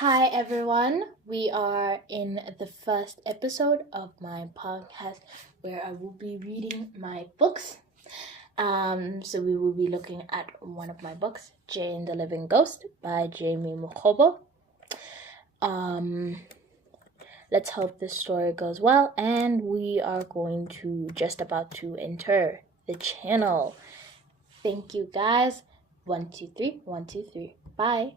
Hi everyone. We are in the first episode of my podcast where I will be reading my books. So we will be looking at one of my books, Jane the Living Ghost by Jamie Mukobo. Let's hope this story goes well, and we are going to just about to enter the channel. Thank you guys. 1, 2, 3, 1, 2, 3. Bye.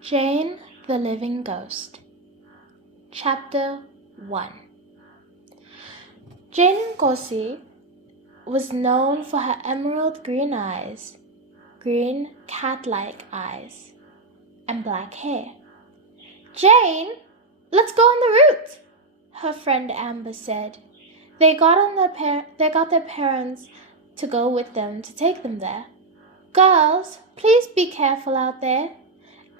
Jane the Living Ghost. Chapter 1. Jane Nkosi was known for her emerald green eyes, green cat-like eyes, and black hair. "Jane, let's go on the route," her friend Amber said. They got their parents to go with them to take them there. "Girls, please be careful out there,"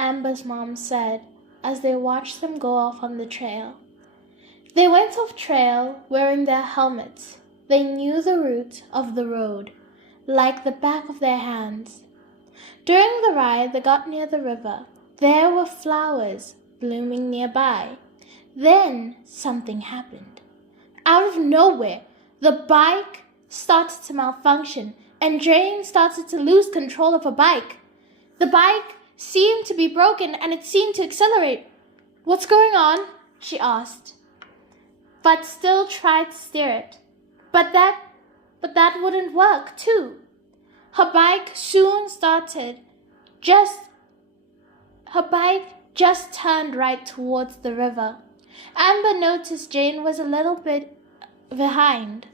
Amber's mom said as they watched them go off on the trail. They went off trail wearing their helmets. They knew the route of the road like the back of their hands. During the ride, they got near the river. There were flowers blooming nearby. Then something happened. Out of nowhere, the bike started to malfunction and Jane started to lose control of her bike. The bike seemed to be broken and it seemed to accelerate. "What's going on?" she asked, but still tried to steer it. But that wouldn't work too. Her bike just turned right towards the river. Amber noticed Jane was a little bit behind.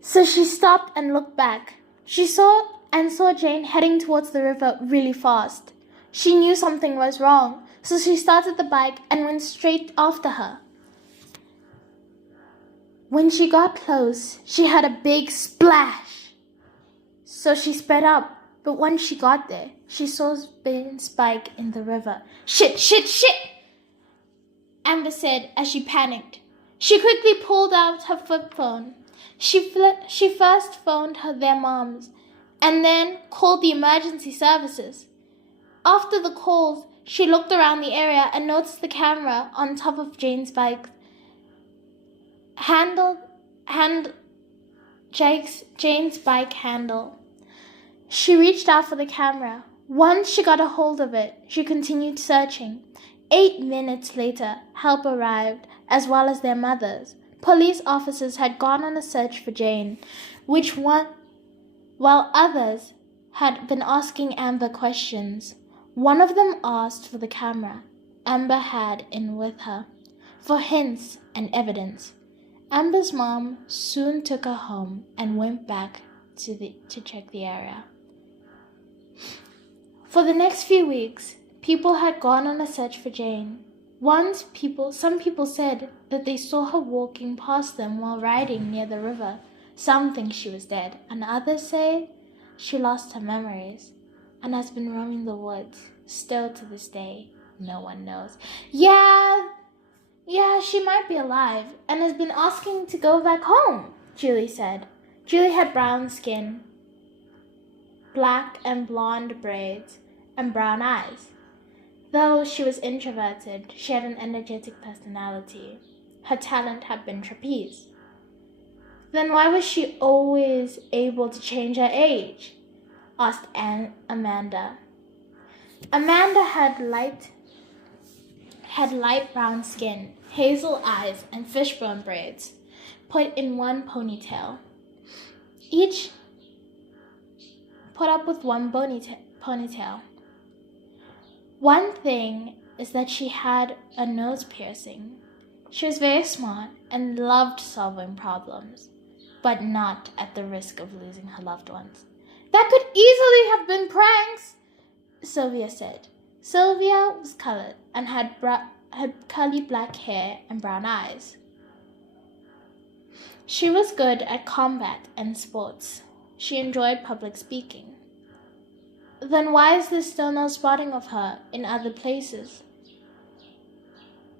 So she stopped and looked back. She saw Jane heading towards the river really fast. She knew something was wrong, so she started the bike and went straight after her. When she got close, she heard a big splash. So she sped up, but when she got there, she saw Jane's bike in the river. "Shit, shit, shit!" Amber said as she panicked. She quickly pulled out her flip phone. She first phoned their moms and then called the emergency services. After the calls, she looked around the area and noticed the camera on top of Jane's bike. Jane's bike handle. She reached out for the camera. Once she got a hold of it, she continued searching. 8 minutes later, help arrived, as well as their mothers. Police officers had gone on a search for Jane, while others had been asking Amber questions. One of them asked for the camera Amber had in with her, for hints and evidence. Amber's mom soon took her home and went back to check the area. For the next few weeks, people had gone on a search for Jane. Some people said that they saw her walking past them while riding near the river. Some think she was dead, and others say she lost her memories and has been roaming the woods. Still to this day, no one knows. Yeah, she might be alive and has been asking to go back home, Julie said. Julie had brown skin, black and blonde braids, and brown eyes. Though she was introverted, she had an energetic personality. Her talent had been trapeze. Then why was she always able to change her age? Asked Amanda. Amanda had light brown skin, hazel eyes, and fishbone braids put in one ponytail. Each put up with one ponytail. One thing is that she had a nose piercing. She was very smart and loved solving problems, but not at the risk of losing her loved ones. "That could easily have been pranks," Sylvia said. Sylvia was colored and had curly black hair and brown eyes. She was good at combat and sports. She enjoyed public speaking. "Then why is there still no spotting of her in other places?"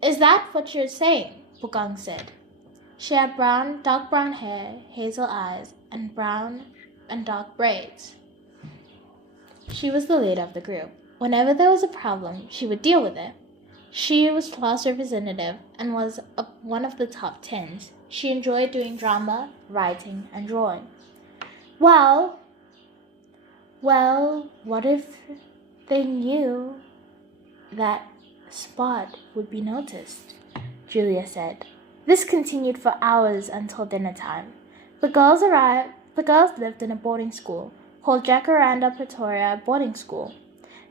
"Is that what you're saying?" Bukang said. She had dark brown hair, hazel eyes, and brown and dark braids. She was the leader of the group. Whenever there was a problem, she would deal with it. She was class representative and was one of the top 10s. She enjoyed doing drama, writing, and drawing. Well, what if they knew that Spot would be noticed? Julia said. This continued for hours until dinner time. The girls lived in a boarding school called Jacaranda Pretoria Boarding School.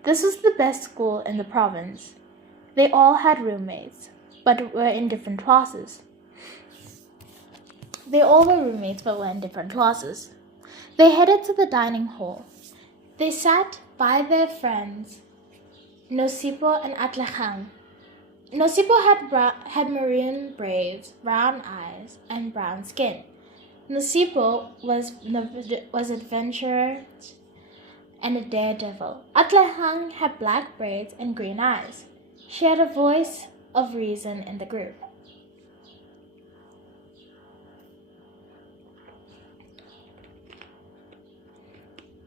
This was the best school in the province. They all had roommates, but were in different classes. They headed to the dining hall. They sat by their friends, Nosipo and Atlahang. Nosipo had maroon braids, brown eyes, and brown skin. Nosipo was adventurous and a daredevil. Atlahang had black braids and green eyes. She had a voice of reason in the group.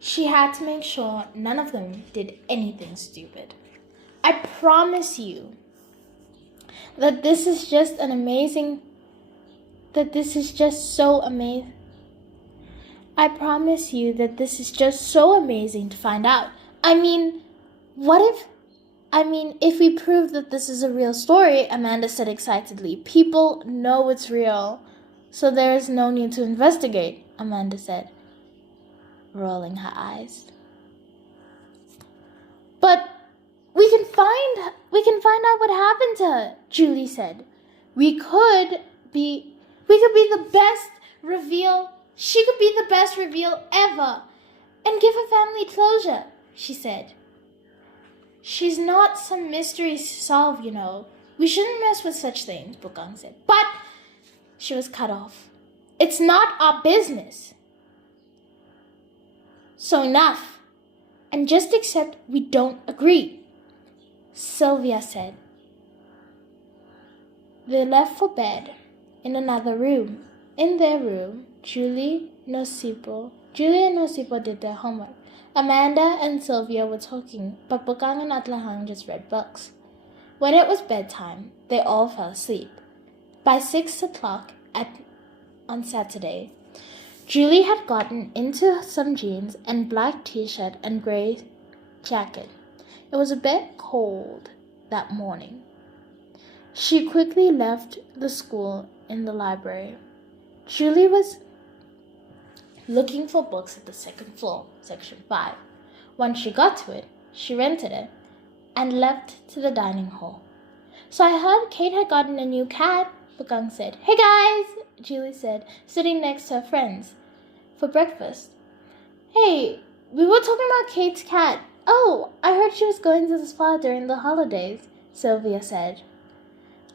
She had to make sure none of them did anything stupid. I promise you that this is just so amazing. I promise you that this is just so amazing to find out. If we prove that this is a real story, Amanda said excitedly. People know it's real, so there is no need to investigate, Amanda said, rolling her eyes. But we can find out what happened to her, Julie said. We could be the best reveal. She could be the best reveal ever and give her family closure, she said. She's not some mystery to solve, you know. We shouldn't mess with such things, Bukang said. But she was cut off. It's not our business. So enough. And just accept we don't agree, Sylvia said. They left for bed in another room. In their room, Julie and Nosipo did their homework. Amanda and Sylvia were talking, but Bukang and Atlahang just read books. When it was bedtime, they all fell asleep. By 6 o'clock on Saturday, Julie had gotten into some jeans and black t-shirt and gray jacket. It was a bit cold that morning. She quickly left the school in the library. Julie was looking for books at the second floor, section 5. Once she got to it, she rented it and left to the dining hall. So I heard Kate had gotten a new cat, Bukang said. Hey guys, Julie said, sitting next to her friends for breakfast. Hey, we were talking about Kate's cat. Oh, I heard she was going to the spa during the holidays, Sylvia said.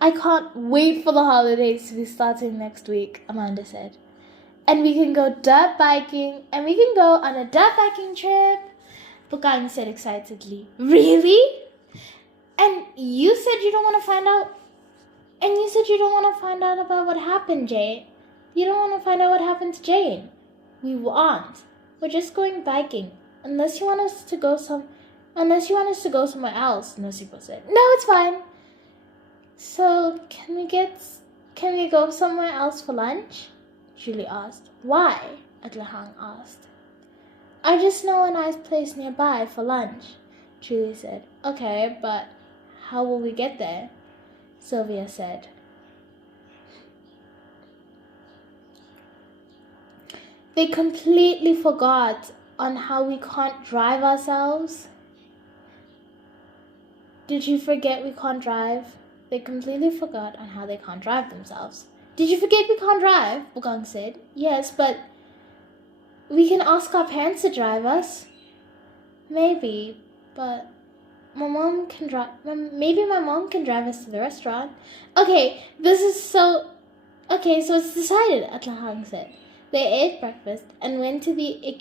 I can't wait for the holidays to be starting next week, Amanda said. And we can go dirt biking, and we can go on a dirt biking trip, Bukang said excitedly. Really? And you said you don't want to find out? And you said you don't want to find out about what happened, Jane? You don't want to find out what happened to Jane? We aren't. We're just going biking. Unless you want us to go somewhere else, Nosipo said. No, it's fine. So, can we go somewhere else for lunch? Julie asked. Why? Atlahang asked. I just know a nice place nearby for lunch, Julie said. Okay, but how will we get there? Sylvia said. They completely forgot on how we can't drive ourselves. Did you forget we can't drive? They completely forgot on how they can't drive themselves. Did you forget we can't drive? Bukang said. Yes, but we can ask our parents to drive us. Maybe, but my mom can drive. Maybe my mom can drive us to the restaurant. Okay, so it's decided, Atlahang said. They ate breakfast and went to the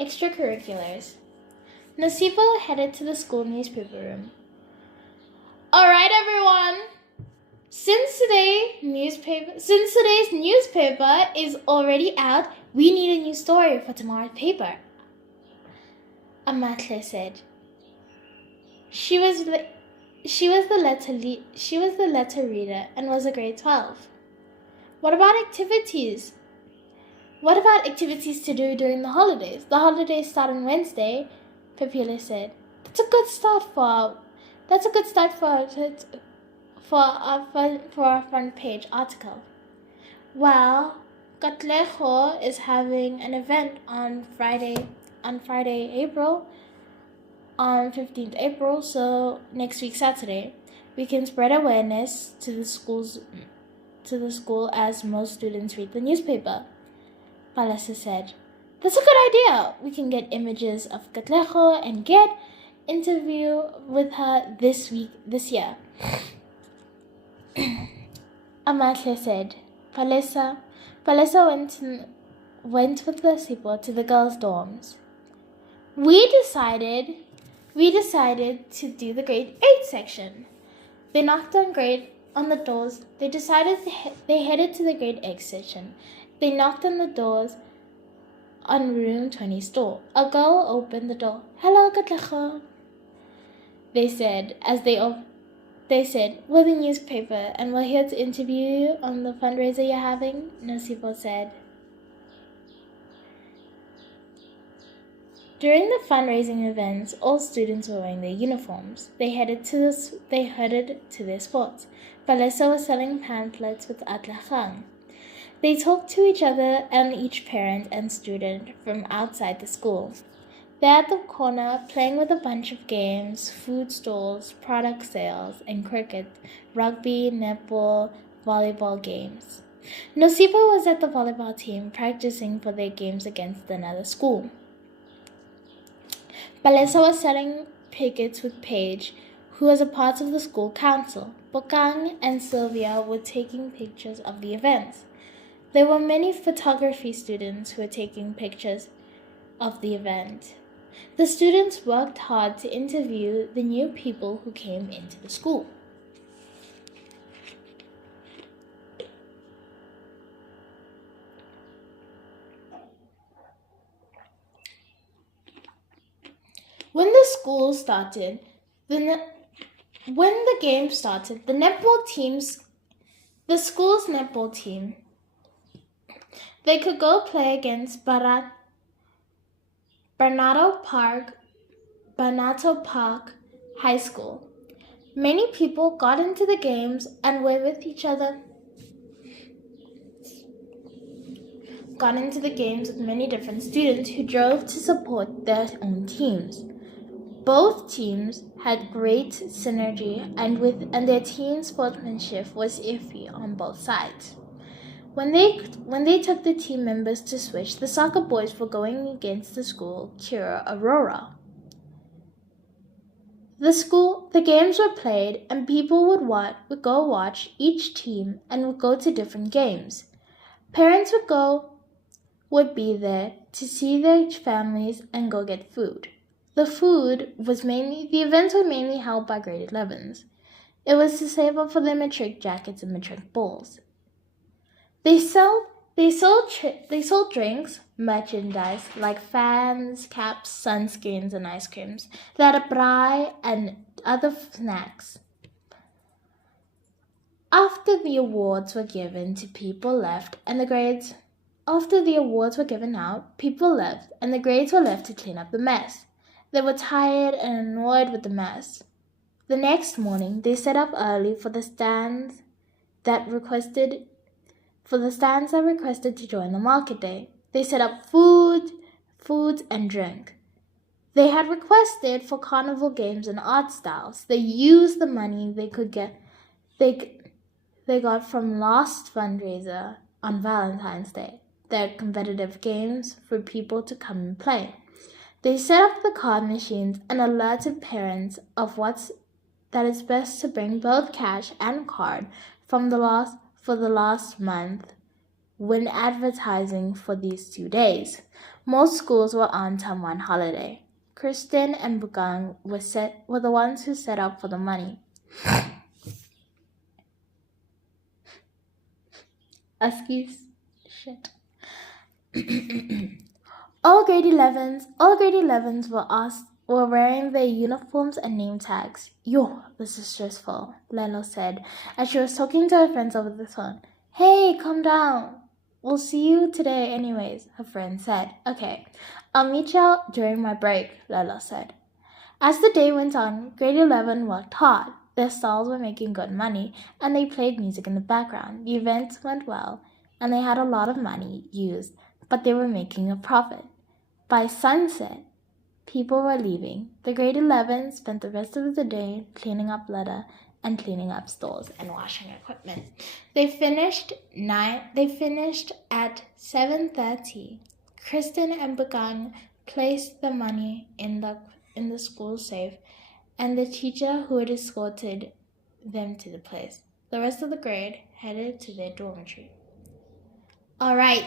extracurriculars. Nosipo headed to the school newspaper room. All right, everyone. Since today's newspaper is already out, we need a new story for tomorrow's paper, Amatle said. She was the letter reader and was a grade 12. What about activities? What about activities to do during the holidays? The holidays start on Wednesday, Pepile said. That's a good start for our front page article. Well, Katlejo is having an event on Friday, April, on 15th April, so next week Saturday. We can spread awareness to the school as most students read the newspaper, Palesa said. That's a good idea. We can get images of Katlejo and get interview with her this year. Amatle said. Palesa went with the Sipo to the girls' dorms. We decided to do the grade 8 section. They knocked on the doors. They decided they headed to the grade 8 section. They knocked on the doors on room 20's door. A girl opened the door. Hello, Katlejo, they said as they said, we're the newspaper and we're here to interview you on the fundraiser you're having, Nosipo said. During the fundraising events, all students were wearing their uniforms. They headed to their sports. Palesa was selling pamphlets with Atlachang. They talked to each other and each parent and student from outside the school. They're at the corner playing with a bunch of games, food stalls, product sales, and cricket, rugby, netball, volleyball games. Nosipa was at the volleyball team practicing for their games against another school. Palesa was selling pickets with Paige, who was a part of the school council. Bokang and Sylvia were taking pictures of the events. There were many photography students who were taking pictures of the event. The students worked hard to interview the new people who came into the school. When the game started, the school's netball team, they could go play against Banato Park High School. Many people got into the games and were with each other. Got into the games with many different students who drove to support their own teams. Both teams had great synergy and their team sportsmanship was iffy on both sides. When they took the team members to switch, the soccer boys were going against the school Kira Aurora. The games were played and people would go watch each team and would go to different games. Parents would be there to see their families and go get food. The events were mainly held by grade 11s. It was to save up for their matric jackets and matric balls. They sold drinks, merchandise like fans, caps, sunscreens, and ice creams. They had a braai and other snacks. After the awards were given out, people left and the grades were left to clean up the mess. They were tired and annoyed with the mess. The next morning, they set up early for the stands that requested to join the market day. They set up food and drink. They had requested for carnival games and art styles. They used the money they got from last fundraiser on Valentine's Day. They had competitive games for people to come and play. They set up the card machines and alerted parents of that it's best to bring both cash and card for the last month when advertising for these 2 days. Most schools were on term 1 holiday. Kristen and Bugang were the ones who set up for the money. Excuse. Shit. All grade 11s were wearing their uniforms and name tags. Yo, this is stressful, Leno said as she was talking to her friends over the phone. Hey, calm down. We'll see you today anyways, her friend said. Okay, I'll meet you out during my break, Lelo said. As the day went on, grade 11 worked hard. Their stalls were making good money, and they played music in the background. The event went well, and they had a lot of money used, but they were making a profit. By sunset, people were leaving. The grade 11 spent the rest of the day cleaning up litter and cleaning up stores and washing equipment. They finished at 7:30. Kristen and Bagang placed the money in the school safe, and the teacher who had escorted them to the place. The rest of the grade headed to their dormitory. All right.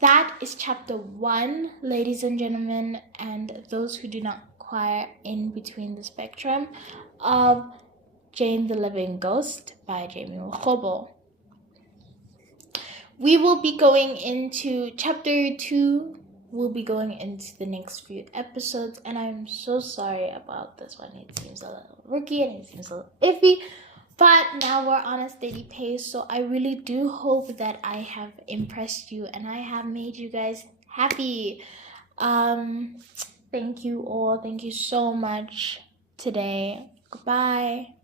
That is chapter 1, ladies and gentlemen, and those who do not quite in between the spectrum of Jane the Living Ghost by Jamie Wachobo. We will be going into chapter 2. We'll be going into the next few episodes, and I'm so sorry about this one. It seems a little rookie and it seems a little iffy. But now we're on a steady pace, so I really do hope that I have impressed you and I have made you guys happy. Thank you all. Thank you so much today. Goodbye.